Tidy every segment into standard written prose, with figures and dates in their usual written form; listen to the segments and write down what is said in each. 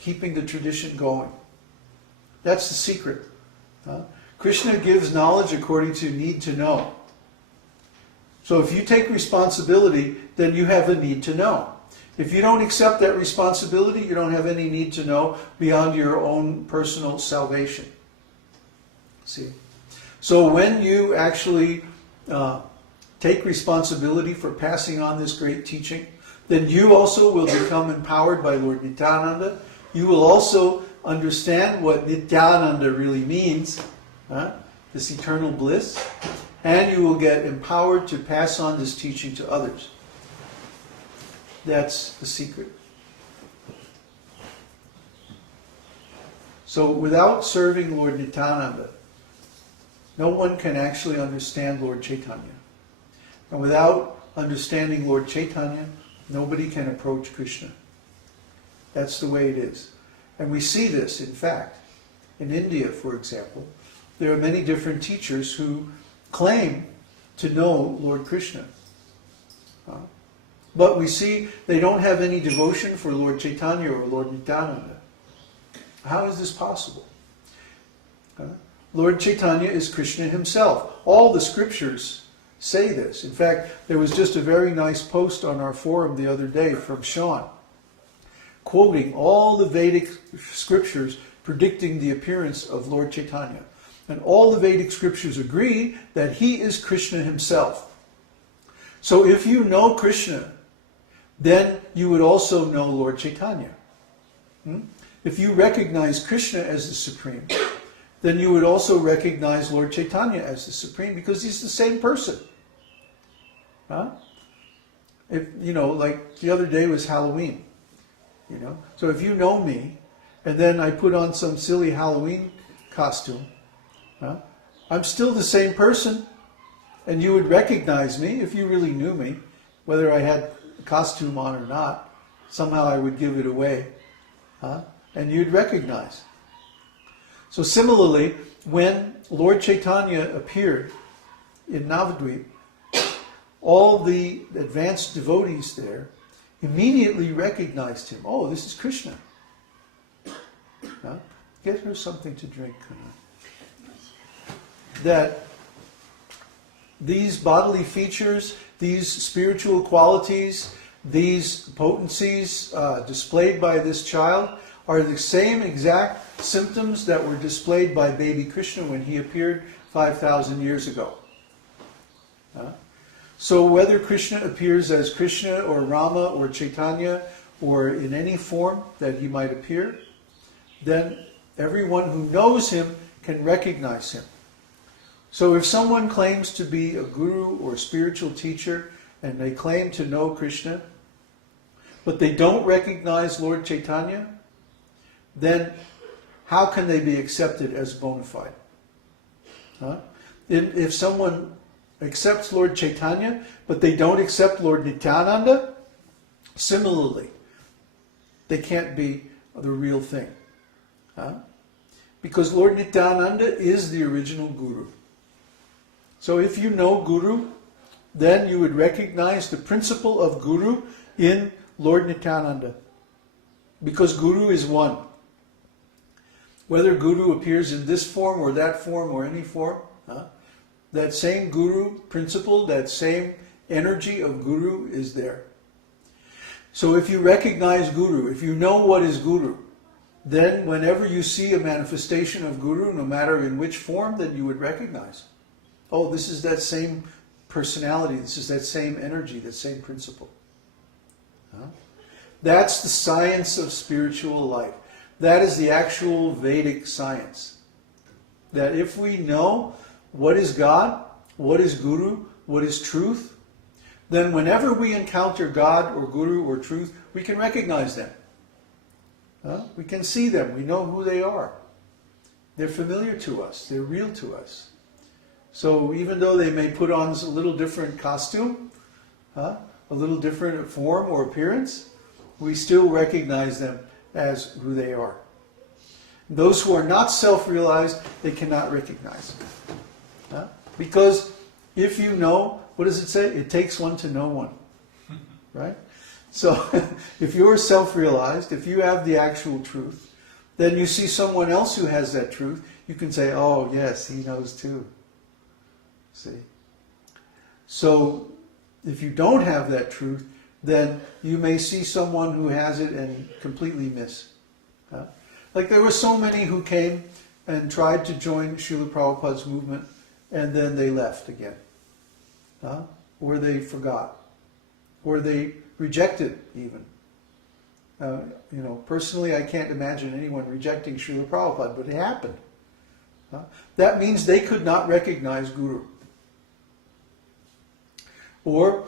keeping the tradition going. That's the secret. Krishna gives knowledge according to need to know. So if you take responsibility, then you have a need to know. If you don't accept that responsibility, you don't have any need to know beyond your own personal salvation. See? So when you actually take responsibility for passing on this great teaching, then you also will become empowered by Lord Nityananda. You will also understand what Nityananda really means, this eternal bliss, and you will get empowered to pass on this teaching to others. That's the secret. So without serving Lord Nityananda, no one can actually understand Lord Caitanya. And without understanding Lord Caitanya, nobody can approach Krishna. That's the way it is. And we see this, in fact. In India, for example, there are many different teachers who claim to know Lord Krishna. But we see they don't have any devotion for Lord Caitanya or Lord Nityananda. How is this possible? Lord Caitanya is Krishna himself. All the scriptures say this. In fact, there was just a very nice post on our forum the other day from Sean, quoting all the Vedic scriptures predicting the appearance of Lord Caitanya. And all the Vedic scriptures agree that he is Krishna himself. So if you know Krishna, then you would also know Lord Caitanya. If you recognize Krishna as the Supreme, then you would also recognize Lord Caitanya as the Supreme, because he's the same person. If, like the other day was Halloween. So if you know me, and then I put on some silly Halloween costume, I'm still the same person, and you would recognize me if you really knew me, whether I had a costume on or not. Somehow I would give it away, and you'd recognize. So similarly, when Lord Caitanya appeared in Navadvip, all the advanced devotees there immediately recognized him. Oh, this is Krishna. Get her something to drink. That these bodily features, these spiritual qualities, these potencies displayed by this child are the same exact symptoms that were displayed by baby Krishna when he appeared 5,000 years ago. So whether Krishna appears as Krishna or Rama or Chaitanya or in any form that he might appear, then everyone who knows him can recognize him. So if someone claims to be a guru or spiritual teacher and they claim to know Krishna, but they don't recognize Lord Caitanya, then how can they be accepted as bona fide? If someone accepts Lord Caitanya, but they don't accept Lord Nityananda, similarly, they can't be the real thing. Because Lord Nityananda is the original guru. So if you know Guru, then you would recognize the principle of Guru in Lord Nityananda. Because Guru is one. Whether Guru appears in this form or that form or any form, that same Guru principle, that same energy of Guru is there. So if you recognize Guru, if you know what is Guru, then whenever you see a manifestation of Guru, no matter in which form, then you would recognize. Oh, this is that same personality, this is that same energy, that same principle. That's the science of spiritual life. That is the actual Vedic science. That if we know what is God, what is Guru, what is truth, then whenever we encounter God or Guru or truth, we can recognize them. We can see them. We know who they are. They're familiar to us. They're real to us. So even though they may put on a little different costume, a little different form or appearance, we still recognize them as who they are. Those who are not self-realized, they cannot recognize them. Because if you know, what does it say? It takes one to know one. Right? So if you're self-realized, if you have the actual truth, then you see someone else who has that truth, you can say, oh yes, he knows too. See? So if you don't have that truth, then you may see someone who has it and completely miss. Like there were so many who came and tried to join Srila Prabhupada's movement, and then they left again. Or they forgot. Or they rejected even. Personally I can't imagine anyone rejecting Srila Prabhupada, but it happened. That means they could not recognize Guru. Or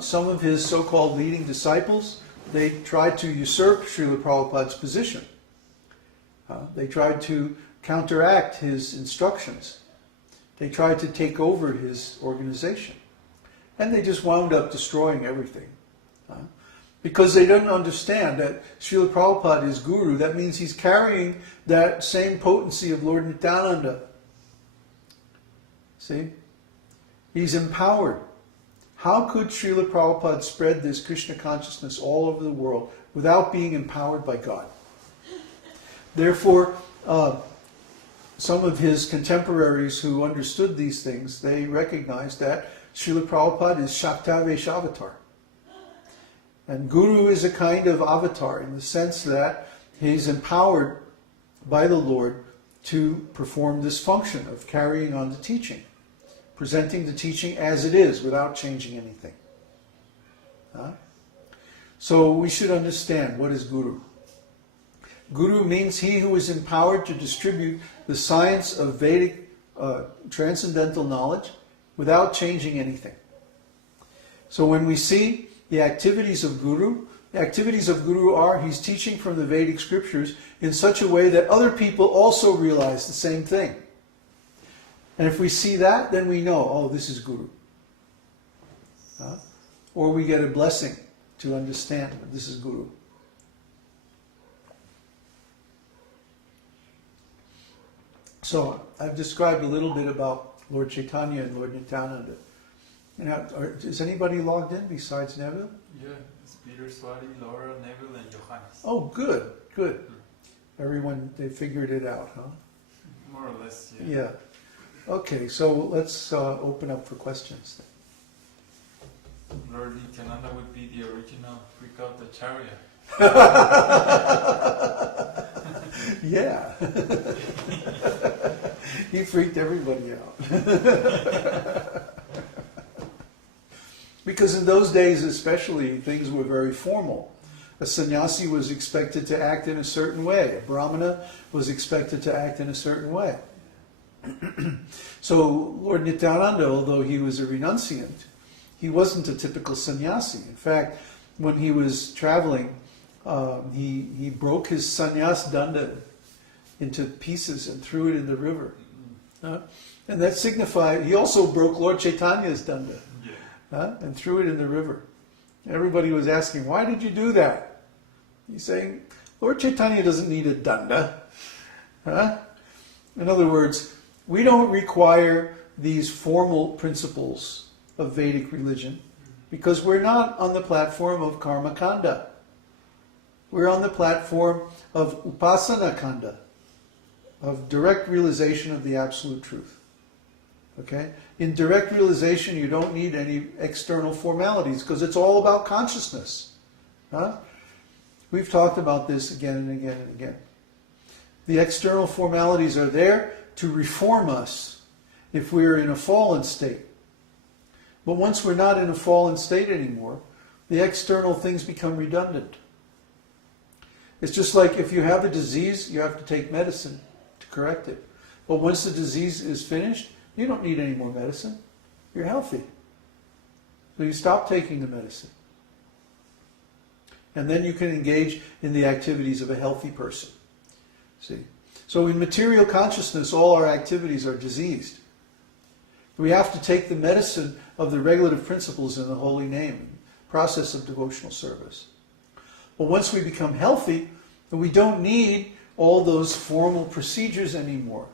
some of his so-called leading disciples, they tried to usurp Srila Prabhupada's position. They tried to counteract his instructions. They tried to take over his organization. And they just wound up destroying everything. Because they didn't understand that Srila Prabhupada is Guru. That means he's carrying that same potency of Lord Nityananda. See? He's empowered. How could Srila Prabhupada spread this Krishna consciousness all over the world without being empowered by God? Therefore, some of his contemporaries who understood these things, they recognized that Srila Prabhupada is Shaktaveshavatar. And Guru is a kind of avatar in the sense that he's empowered by the Lord to perform this function of carrying on the teaching, presenting the teaching as it is without changing anything. So we should understand, what is Guru? Guru means he who is empowered to distribute the science of Vedic transcendental knowledge without changing anything. So when we see the activities of Guru are he's teaching from the Vedic scriptures in such a way that other people also realize the same thing. And if we see that, then we know, oh, this is Guru. Or we get a blessing to understand that this is Guru. So I've described a little bit about Lord Caitanya and Lord Nityananda. Is anybody logged in besides Neville? Yeah, it's Peter, Swati, Laura, Neville, and Johannes. Oh, good, good. Everyone, they figured it out, huh? More or less, yeah. Yeah. Okay, so let's open up for questions. Lord Nityananda would be the original freak-out acharya. Yeah. He freaked everybody out. Because in those days especially, things were very formal. A sannyasi was expected to act in a certain way. A brahmana was expected to act in a certain way. So Lord Nityananda, although he was a renunciant, he wasn't a typical sannyasi. In fact, when he was traveling, he broke his sannyas danda into pieces and threw it in the river. And that signified, he also broke Lord Chaitanya's danda and threw it in the river. Everybody was asking, why did you do that? He's saying, Lord Caitanya doesn't need a danda. In other words, we don't require these formal principles of Vedic religion because we're not on the platform of karma kanda. We're on the platform of upasana kanda, of direct realization of the absolute truth. Okay? In direct realization, you don't need any external formalities because it's all about consciousness. We've talked about this again and again and again. The external formalities are there to reform us if we're in a fallen state. But once we're not in a fallen state anymore, the external things become redundant. It's just like if you have a disease, you have to take medicine to correct it. But once the disease is finished, you don't need any more medicine. You're healthy. So you stop taking the medicine. And then you can engage in the activities of a healthy person. See? So in material consciousness, all our activities are diseased. We have to take the medicine of the regulative principles in the holy name, process of devotional service. But once we become healthy, then we don't need all those formal procedures anymore.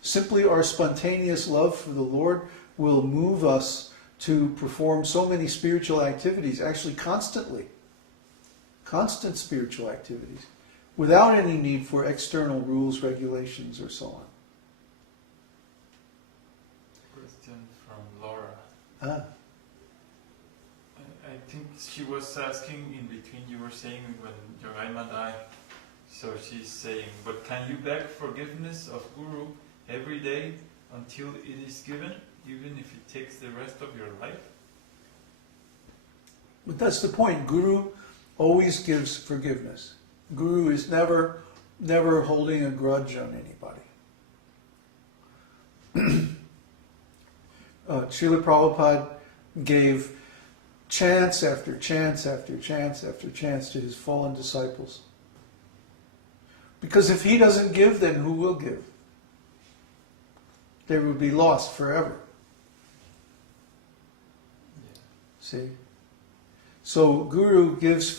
Simply our spontaneous love for the Lord will move us to perform so many spiritual activities, actually constantly. constant spiritual activities, without any need for external rules, regulations, or so on. Question from Laura. Ah, I think she was asking in between, you were saying when Yogaima died, so she's saying, but can you beg forgiveness of Guru every day until it is given, even if it takes the rest of your life? but that's the point. Guru always gives forgiveness. Guru is never holding a grudge on anybody. Srila Prabhupada gave chance after chance after chance after chance to his fallen disciples. Because if he doesn't give, then who will give? They would be lost forever. Yeah. See? So Guru gives forgiveness.